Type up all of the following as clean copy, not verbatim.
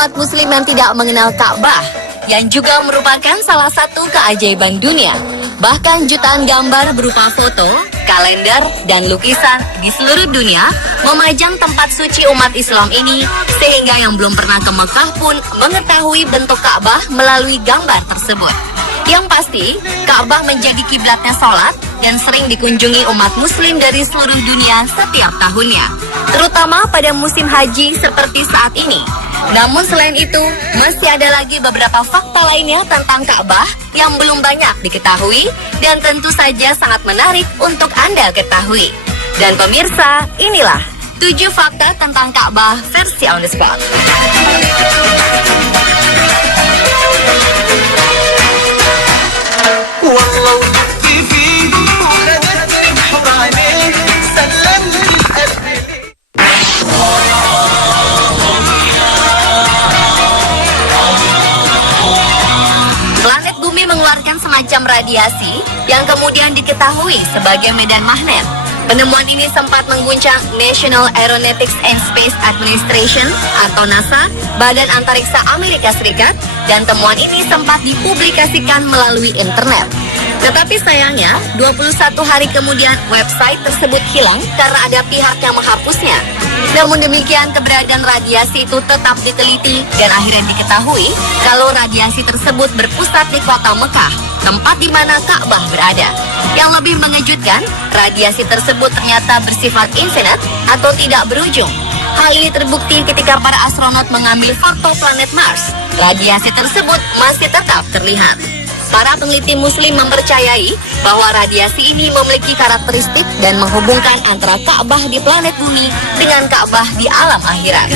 umat muslim yang tidak mengenal Ka'bah, yang juga merupakan salah satu keajaiban dunia. Bahkan jutaan gambar berupa foto, kalender, dan lukisan di seluruh dunia memajang tempat suci umat Islam ini, sehingga yang belum pernah ke Mekah pun mengetahui bentuk Ka'bah melalui gambar tersebut. Yang pasti, Ka'bah menjadi kiblatnya sholat dan sering dikunjungi umat muslim dari seluruh dunia setiap tahunnya, terutama pada musim haji seperti saat ini. Namun selain itu, masih ada lagi beberapa fakta lainnya tentang Ka'bah yang belum banyak diketahui dan tentu saja sangat menarik untuk Anda ketahui. Dan pemirsa, inilah 7 fakta tentang Ka'bah versi on the spot. Planet bumi mengeluarkan semacam radiasi yang kemudian diketahui sebagai medan magnet. Penemuan ini sempat mengguncang National Aeronautics and Space Administration atau NASA, Badan Antariksa Amerika Serikat, dan temuan ini sempat dipublikasikan melalui internet. Tetapi sayangnya, 21 hari kemudian website tersebut hilang karena ada pihak yang menghapusnya. Namun demikian, keberadaan radiasi itu tetap diteliti dan akhirnya diketahui kalau radiasi tersebut berpusat di kota Mekah, tempat di mana Ka'bah berada. Yang lebih mengejutkan, radiasi tersebut ternyata bersifat infinite atau tidak berujung. Hal ini terbukti ketika para astronot mengambil foto planet Mars. Radiasi tersebut masih tetap terlihat. Para peneliti muslim mempercayai bahwa radiasi ini memiliki karakteristik dan menghubungkan antara Ka'bah di planet bumi dengan Ka'bah di alam akhirat.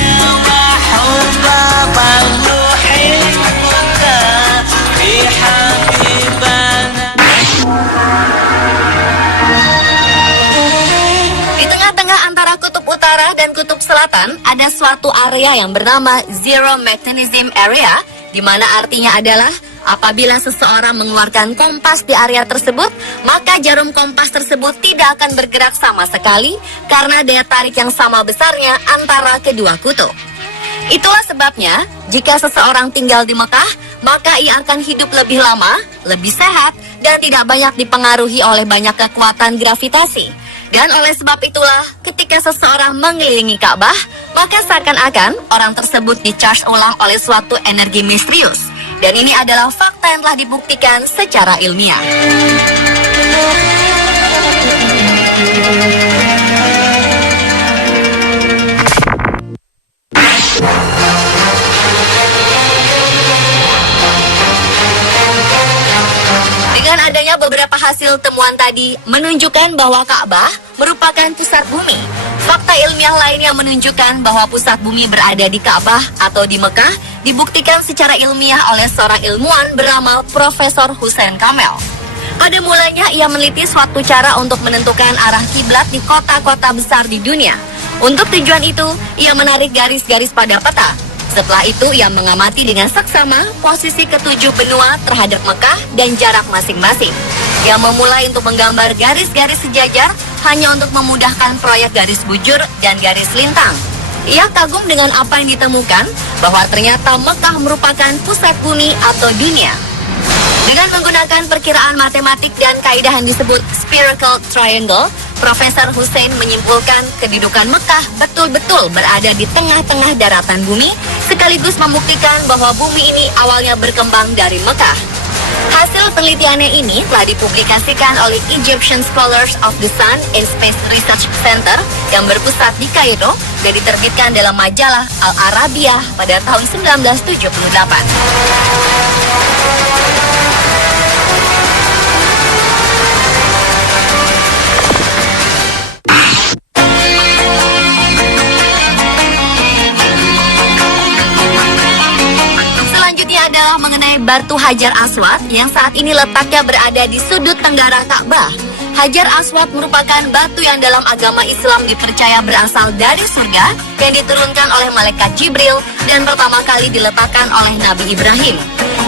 Di tengah-tengah antara kutub utara dan kutub selatan ada suatu area yang bernama Zero Magnetism Area, di mana artinya adalah apabila seseorang mengeluarkan kompas di area tersebut, maka jarum kompas tersebut tidak akan bergerak sama sekali karena daya tarik yang sama besarnya antara kedua kutub. Itulah sebabnya, jika seseorang tinggal di Mekah, maka ia akan hidup lebih lama, lebih sehat, dan tidak banyak dipengaruhi oleh banyak kekuatan gravitasi. Dan oleh sebab itulah, ketika seseorang mengelilingi Ka'bah, maka seakan-akan orang tersebut di-charge ulang oleh suatu energi misterius. Dan ini adalah fakta yang telah dibuktikan secara ilmiah. Dengan adanya beberapa hasil temuan tadi menunjukkan bahwa Ka'bah merupakan pusat bumi. Fakta ilmiah lain yang menunjukkan bahwa pusat bumi berada di Ka'bah atau di Mekah dibuktikan secara ilmiah oleh seorang ilmuwan bernama Profesor Hussein Kamel. Pada mulanya ia meneliti suatu cara untuk menentukan arah kiblat di kota-kota besar di dunia. Untuk tujuan itu, ia menarik garis-garis pada peta. Setelah itu, ia mengamati dengan seksama posisi ketujuh benua terhadap Mekah dan jarak masing-masing. Ia memulai untuk menggambar garis-garis sejajar hanya untuk memudahkan proyek garis bujur dan garis lintang. Ia kagum dengan apa yang ditemukan, bahwa ternyata Mekah merupakan pusat bumi atau dunia. Dengan menggunakan perkiraan matematik dan kaidah yang disebut spherical triangle, Profesor Hussein menyimpulkan kedudukan Mekah betul-betul berada di tengah-tengah daratan bumi, sekaligus membuktikan bahwa bumi ini awalnya berkembang dari Mekah. Hasil penelitiannya ini telah dipublikasikan oleh Egyptian Scholars of the Sun and Space Research Center yang berpusat di Kairo dan diterbitkan dalam majalah Al-Arabiyah pada tahun 1978. Adalah mengenai batu Hajar Aswad yang saat ini letaknya berada di sudut tenggara Ka'bah. Hajar Aswad merupakan batu yang dalam agama Islam dipercaya berasal dari surga yang diturunkan oleh malaikat Jibril dan pertama kali diletakkan oleh Nabi Ibrahim.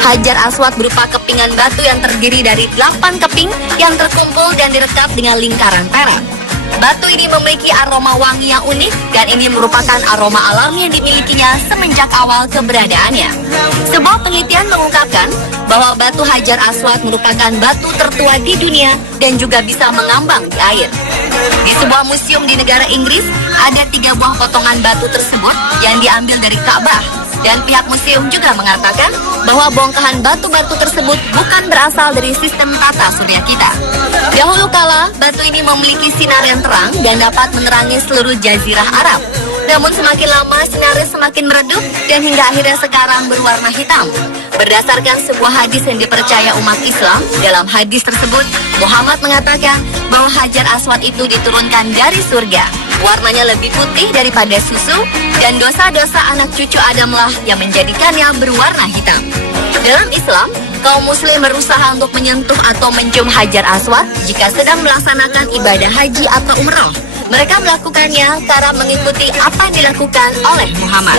Hajar Aswad berupa kepingan batu yang terdiri dari 8 keping yang terkumpul dan direkat dengan lingkaran perak. Batu ini memiliki aroma wangi yang unik dan ini merupakan aroma alami yang dimilikinya semenjak awal keberadaannya. Sebuah penelitian mengungkapkan bahwa batu Hajar Aswad merupakan batu tertua di dunia dan juga bisa mengambang di air. Di sebuah museum di negara Inggris, ada 3 buah potongan batu tersebut yang diambil dari Ka'bah. Dan pihak museum juga mengatakan bahwa bongkahan batu-batu tersebut bukan berasal dari sistem tata surya kita. Dahulu kala, batu ini memiliki sinar yang terang dan dapat menerangi seluruh jazirah Arab. Namun semakin lama sinarnya semakin meredup dan hingga akhirnya sekarang berwarna hitam. Berdasarkan sebuah hadis yang dipercaya umat Islam, dalam hadis tersebut Muhammad mengatakan bahwa Hajar Aswad itu diturunkan dari surga. Warnanya lebih putih daripada susu dan dosa-dosa anak cucu Adamlah yang menjadikannya berwarna hitam. Dalam Islam, kaum muslim berusaha untuk menyentuh atau mencium Hajar Aswad jika sedang melaksanakan ibadah haji atau umroh. Mereka melakukannya karena mengikuti apa yang dilakukan oleh Muhammad.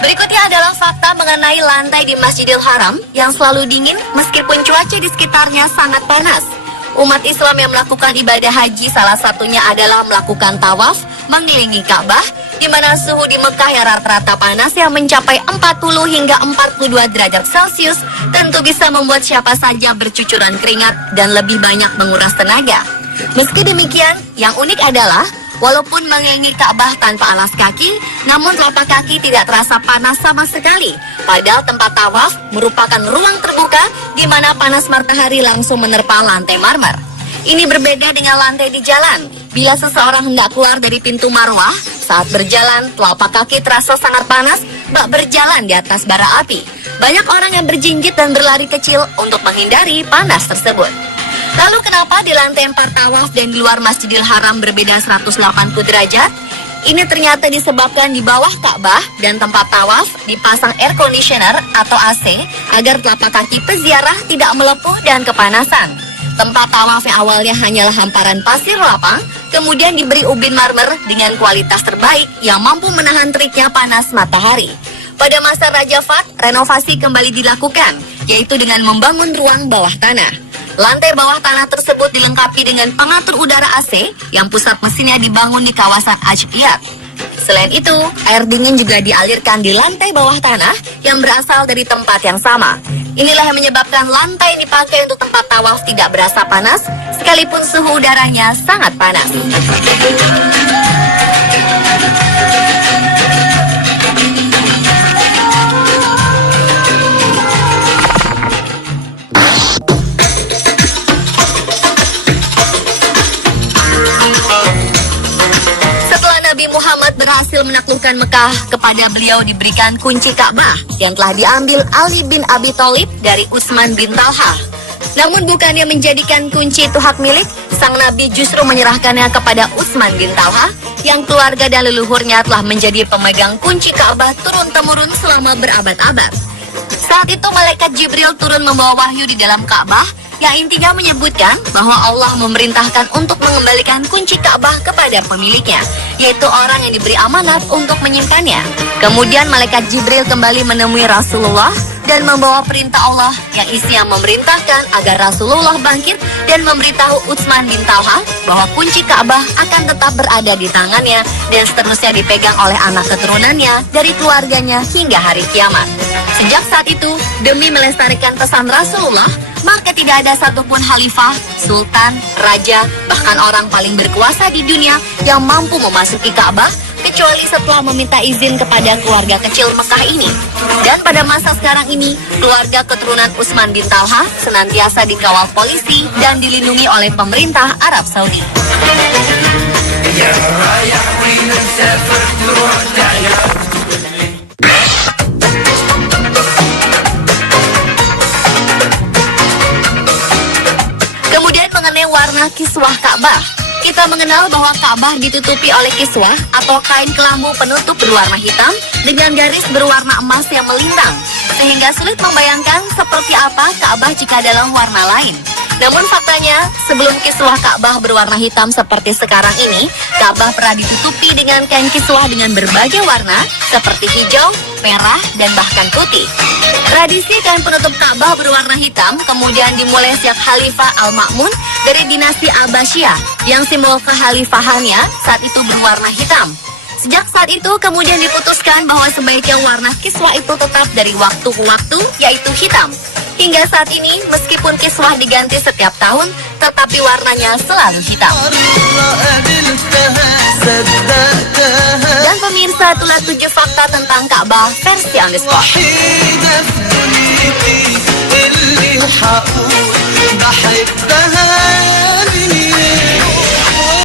Berikutnya adalah fakta mengenai lantai di Masjidil Haram yang selalu dingin meskipun cuaca di sekitarnya sangat panas. Umat Islam yang melakukan ibadah haji salah satunya adalah melakukan tawaf mengelilingi Ka'bah, di mana suhu di Mekah yang rata-rata panas yang mencapai 40 hingga 42 derajat Celcius tentu bisa membuat siapa saja bercucuran keringat dan lebih banyak menguras tenaga. Meski demikian, yang unik adalah walaupun mengelilingi Ka'bah tanpa alas kaki, namun telapak kaki tidak terasa panas sama sekali. Padahal tempat tawaf merupakan ruang terbuka di mana panas matahari langsung menerpa lantai marmer. Ini berbeda dengan lantai di jalan. Bila seseorang hendak keluar dari pintu Marwah, saat berjalan telapak kaki terasa sangat panas bak berjalan di atas bara api. Banyak orang yang berjinjit dan berlari kecil untuk menghindari panas tersebut. Lalu kenapa di lantai 4 tawaf dan di luar Masjidil Haram berbeda 180 derajat? Ini ternyata disebabkan di bawah Ka'bah dan tempat tawaf dipasang air conditioner atau AC agar telapak kaki peziarah tidak melepuh dan kepanasan. Tempat tawaf yang awalnya hanyalah hamparan pasir lapang, kemudian diberi ubin marmer dengan kualitas terbaik yang mampu menahan teriknya panas matahari. Pada masa Raja Fahd, renovasi kembali dilakukan, yaitu dengan membangun ruang bawah tanah. Lantai bawah tanah tersebut dilengkapi dengan pengatur udara AC yang pusat mesinnya dibangun di kawasan Ajfiyat. Selain itu, air dingin juga dialirkan di lantai bawah tanah yang berasal dari tempat yang sama. Inilah yang menyebabkan lantai yang dipakai untuk tempat tawaf tidak berasa panas, sekalipun suhu udaranya sangat panas. Muhammad berhasil menaklukkan Mekah, kepada beliau diberikan kunci Ka'bah yang telah diambil Ali bin Abi Thalib dari Utsman bin Talha. Namun bukannya menjadikan kunci itu hak milik, sang Nabi justru menyerahkannya kepada Utsman bin Talha yang keluarga dan leluhurnya telah menjadi pemegang kunci Ka'bah turun-temurun selama berabad-abad. Saat itu malaikat Jibril turun membawa wahyu di dalam Ka'bah yang intinya menyebutkan bahwa Allah memerintahkan untuk mengembalikan kunci Ka'bah kepada pemiliknya, yaitu orang yang diberi amanat untuk menyimpannya. Kemudian malaikat Jibril kembali menemui Rasulullah dan membawa perintah Allah yang isinya memerintahkan agar Rasulullah bangkit dan memberitahu Utsman bin Talha bahwa kunci Ka'bah akan tetap berada di tangannya dan seterusnya dipegang oleh anak keturunannya dari keluarganya hingga hari kiamat. Sejak saat itu, demi melestarikan pesan Rasulullah, maka tidak ada satupun khalifah, sultan, raja, bahkan orang paling berkuasa di dunia yang mampu memasuki Ka'bah kecuali setelah meminta izin kepada keluarga kecil Mekah ini. Dan pada masa sekarang ini, keluarga keturunan Utsman bin Talha senantiasa dikawal polisi dan dilindungi oleh pemerintah Arab Saudi. Kemudian mengenai warna kiswah Ka'bah. Kita mengenal bahwa Ka'bah ditutupi oleh kiswah atau kain kelambu penutup berwarna hitam dengan garis berwarna emas yang melintang, sehingga sulit membayangkan seperti apa Ka'bah jika dalam warna lain. Namun faktanya, sebelum kiswah Ka'bah berwarna hitam seperti sekarang ini, Ka'bah pernah ditutupi dengan kain kiswah dengan berbagai warna, seperti hijau, merah, dan bahkan putih. Tradisi kain penutup Ka'bah berwarna hitam kemudian dimulai sejak Khalifah Al-Ma'mun dari dinasti Abbasiyah, yang simbol kekhalifahannya saat itu berwarna hitam. Sejak saat itu kemudian diputuskan bahwa sebaiknya warna kiswah itu tetap dari waktu ke waktu, yaitu hitam. Hingga saat ini, meskipun kiswah diganti setiap tahun, tetapi warnanya selalu hitam. Dan pemirsa, itulah 7 fakta tentang Ka'bah versi on the spot.